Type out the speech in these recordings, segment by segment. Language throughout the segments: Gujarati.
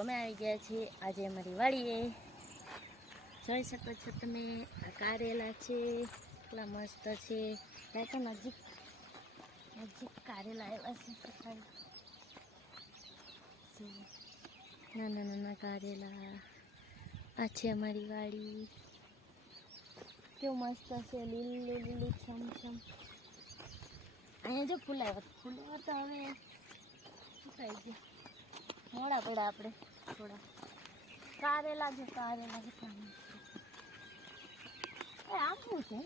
અમે આવી ગયા છીએ આજે અમારી વાડીએ. જોઈ શકો છો તમે, આ કારેલા છે, કેટલા મસ્ત છે. તો નજીક નજીક કારેલા આવ્યા છે. નાના નાના કારેલા. આ છે અમારી વાડી. કેવું મસ્ત છે, લીલી લીલી છમછમ. અહીંયા જો ફૂલાવ્યો તો હવે સુકાઈ ગયો. મોડા પડ્યા આપણે થોડા. કારેલા છે, કારેલા કેટલા મસ્ત. આમ શું છે?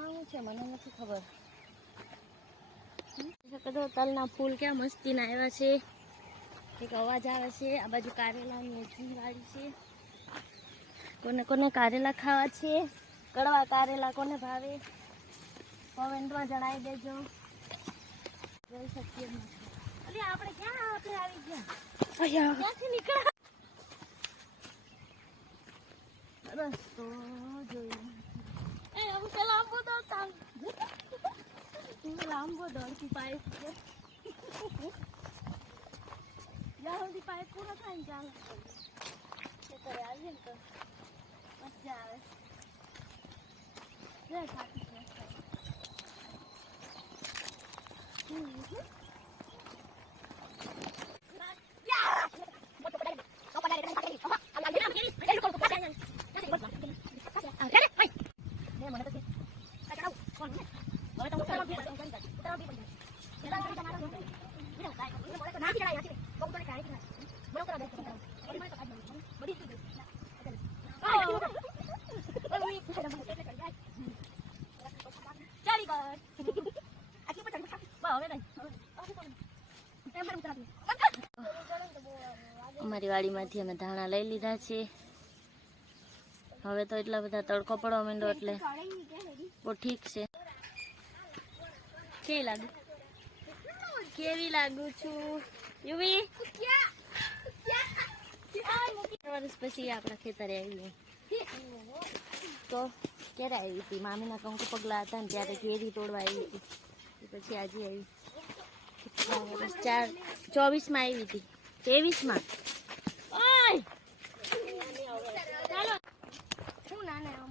આમ છે, મને નથી ખબર. તલના ફૂલ ક્યાં મસ્તીના આવ્યા છે. એક અવાજ આવે છે. આ બાજુ કારેલાની એટલી વાડી છે. કોને કોને કારેલા ખાવા છે, કડવા કારેલા કોને ભાવે, કોમેન્ટમાં જણાવી દેજો. જોઈ શકીએ અરે આપણે ક્યાં આવી ગયા, ક્યાંથી નીકળ્યા રસ્તો જોયું. લાંબો દોડતી પાઇપ છે. જ્યાં સુધી પાઇપ પૂરો થાય ને ચાલે ખેતરે આવીએ ને તો મજા આવે. અમારી વાડીમાંથી અમે ધાણા લઈ લીધા છે. હવે તો એટલા બધા તડકો પડવા માંડ્યો એટલે બહુ ઠીક છે. કેવી લાગુ છું યુવી? વર્ષ પછી આપણા ખેતરે આવી. તો ક્યારે આવી હતી? મામીના કંકુ પગલા હતા ને ત્યારે કેરી તોડવા આવી હતી. પછી આજે આવી. 24માં આવી હતી, 23માં. ચાલો શું નાના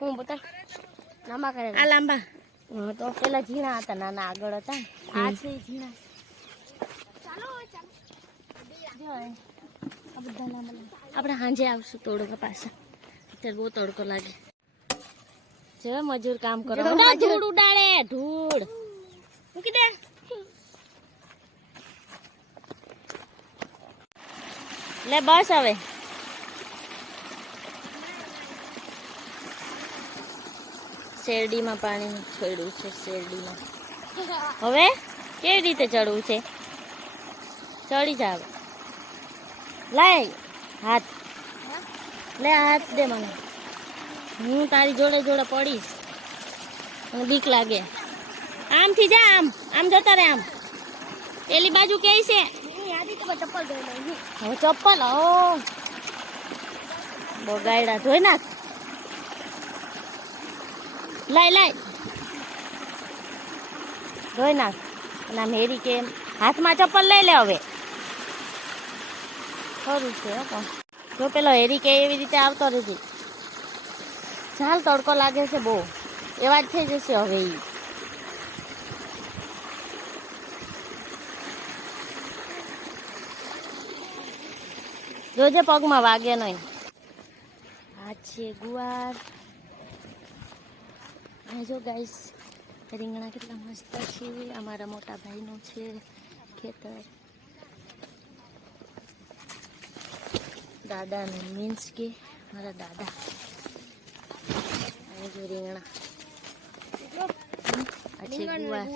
હું બતા લાંબા કરે. આ લાંબા તો પેલા ઝીણા હતા, નાના આગળ હતા. આ છે ઝીણા. ચાલો આ બધા લાંબા. આપણે સાંજે આવશું તોડવા પાછા. અત્યારે બહુ તડકો લાગે. જેવા મજૂર કામ કરો. ધૂળ ઉડાડે, ધૂળ મૂકી દે. લે બસ હવે. શેરડીમાં પાણી છોડ્યું છે. શેરડીમાં હવે કેવી રીતે ચડવું છે? ચડી જાવ. લાય હાથ, લે હાથ દે મને. હું તારી જોડે જોડે પડીશ. મને બીક લાગે. આમથી જા, આમ આમ જતા રે. આમ પેલી બાજુ કે છે ચપ્પલ. હવે ચપ્પલ બગાડ્યા. ધોઈ નાખ. લાય લાય ધોઈ નાખ. અને આમ હેરી કે હાથમાં ચપ્પલ લઈ લે. હવે ખરું છે પણ જો પેલો હેરી કે એવી રીતે આવતો રહેજે. ચાલ તડકો લાગે છે બહુ. એવા જ થઈ જશે હવે. જોજે પગમાં વાગે નહીં. આ છે ગુવાર. જો ગાઈસ રીંગણા કેટલા મસ્ત છે. અમારા મોટા ભાઈનું છે ખેતર. દાદાનું મીન્સ કે મારા દાદા. જો રીંગણા. આ છે ગુવાર.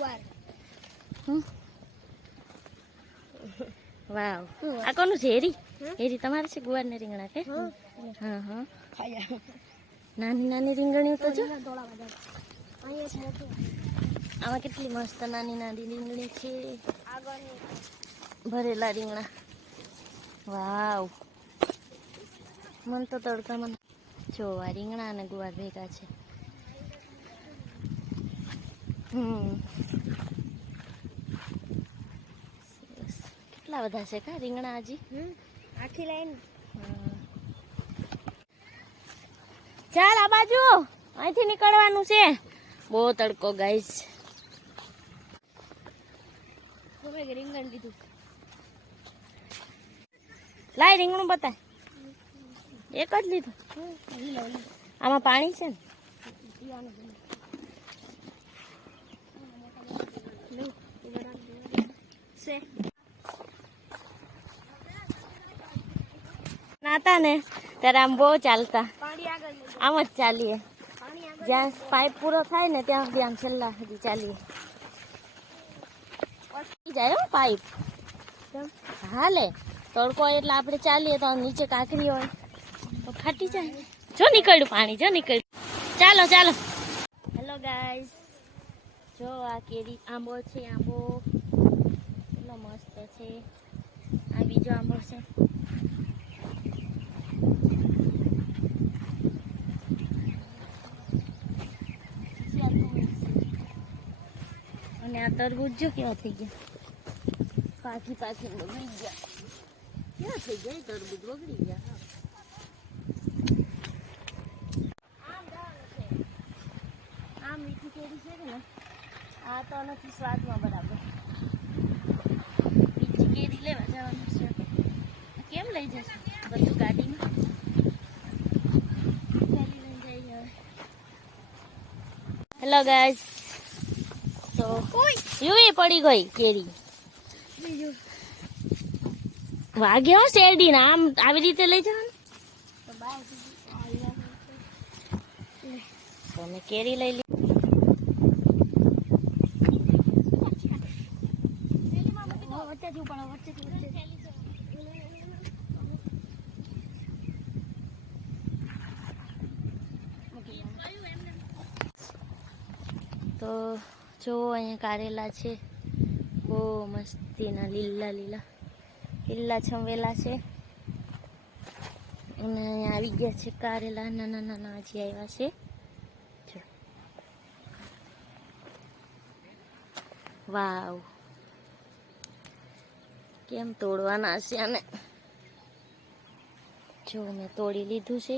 વાવ. આ કોનું છે? હેરી? હેરી તમારે છે ગુવાર ને રીંગણા કે? હા હા. નાની નાની રીંગણીઓ તો જો. આમાં કેટલી મસ્ત નાની નાની રીંગણી છે. ભરેલા રીંગણા. વાવ. મને તો તડકામાં જો આ રીંગણા અને ગુવાર ભેગા છે. સરસ. કેટલા બધા છે કા રીંગણા હજી? આખી લાઈન. ચાલ આ બાજુ અહીંથી નીકળવાનું છે. બહુ તડકો ગાઈસ. રીંગણ કીધું. લાય રીંગણું બતાય. એક જ લીધું. આમાં પાણી છે ને? નાતા ને ત્યારે આમ બહુ ચાલતા. આમ જ ચાલીએ. જ્યાં પાઇપ પૂરો થાય ને ત્યાં સુધી આમ છેલ્લા સુધી ચાલીએ. જાય હો પાઇપ. હાલે તડકો એટલે આપણે ચાલીએ તો નીચે કાંકરી હોય તો ફાટી જાય. જો નીકળ્યું પાણી, જો નીકળ્યું. ચાલો ચાલો. હેલો ગાઈસ, જો આ કેરી આંબો છે. આંબો કેટલો મસ્ત છે. આ બીજો આંબો છે. અને આ તરબૂચ જો કેવા થઈ ગયા. પાકી પાકી બગડી ગયા. ક્યાં થઈ ગયા તરબૂચ? બગડી ગયા. આ મીઠી કેરી છે ને, આ તો નથી સ્વાદમાં બરાબર. બીજી કેરી લેવા જવાનું છે. કેમ લઈ જશું બધું ગાડીમાં? ચાલી લઈને જઈએ. હેલો ગાઈસ, તો યુવી પડી ગઈ કેરી. વાગ્યો શેરડી ના. આમ આવી રીતે લઈ જવાનું. તો અમે કેરી લઈ લીધી. તો જો અહીંયા કારેલા છે. બહુ મસ્તીના લીલા લીલા લીલા છંવેલા છે. અને અહીંયા આવી ગયા છે કારેલા. નાના નાના હજી આવ્યા છે. જો વાવ, કેમ તોડવાના છે આને. જો મેં તોડી લીધું છે.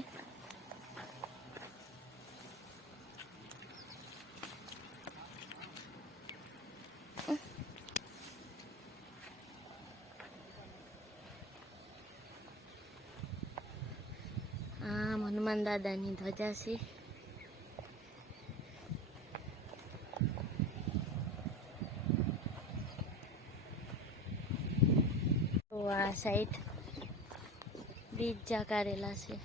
હનુમાન દાદાની ધ્વજા છે. તો આ સાઈડ બીજા કારેલા છે.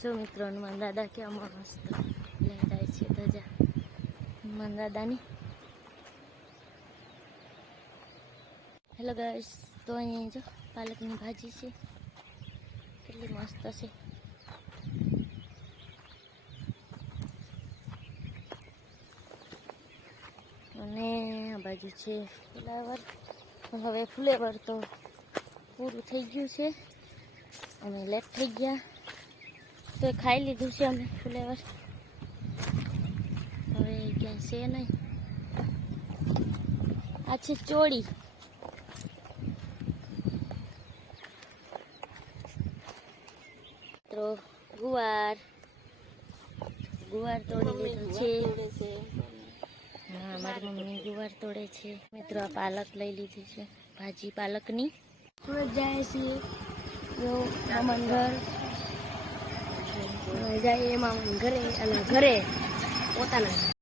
શું મિત્રો, હનુમાન દાદા કેવા મસ્ત લહેરાય છે ધજા હનુમાન દાદાની. હેલો ગાઈસ, તો અહીંયા જો પાલકની ભાજી છે. કેટલી મસ્ત છે. અને આ બાજુ છે ફુલેવર. હવે ફુલેવર તો પૂરું થઈ ગયું છે. અમે લેટ થઈ ગયા તો ખાઈ લીધું છે અમે ફુલેવર. હવે ક્યાંય છે નહીં. આ છે ચોળી. ગુવાર ગુવાર તોડી લીધું છે. હા, મારી મમ્મી ગુવાર તોડે છે. મિત્રો આ પાલક લઈ લીધી છે, ભાજી પાલકની. સુરત જાય છે. જો મામાન ઘર જાય. મામાન ઘરે અને ઘરે પોતાના